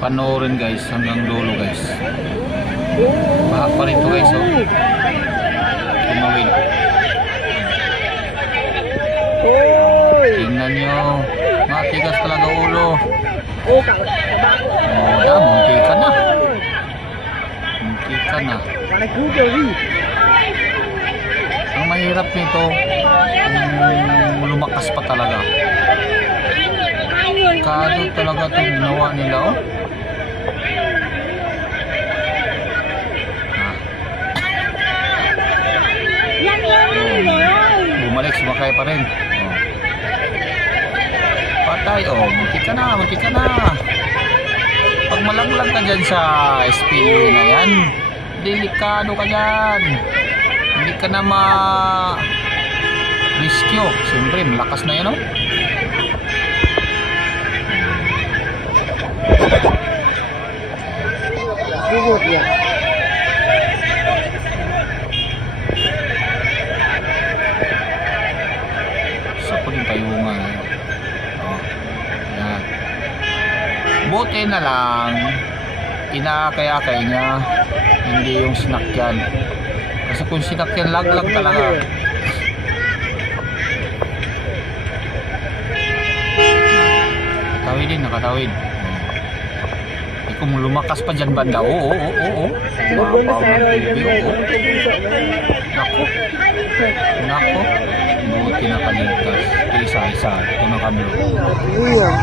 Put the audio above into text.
panoorin guys hanggang dulo guys. Baha pa rin to guys oh. Tumawid. Uy! Tingnan nyo. Matigas talaga ulo. Oh, Oh, da, munti ka na. Munti ka na. Eh. Ang mahirap nito, kung lumakas pa talaga. Kado talaga itong ginawa nila, oh. Ah. Bumalik, sumakay pa rin. Oh. Patay, oh. Munti ka na, munti ka na. Pag malaglag ka dyan sa spillway na yan, delikado ka dyan. Hindi ka na ma... Riskyo. Siyempre, malakas na yan, oh. Google yan. Sa puling tayungan. Oh. Yan. Buti na lang, inakay-akay niya, hindi yung sinakyan. Kasi kung sinakyan, laglag talaga. Nakatawid din, nakatawid. Kung lumakas pa dyan banda, oo, oo, oo, oo. Mapaw ng tubig, oo. Nako. Nako. Buti na kaligtas. Isa-isa. Ito na kami. Uy, ah.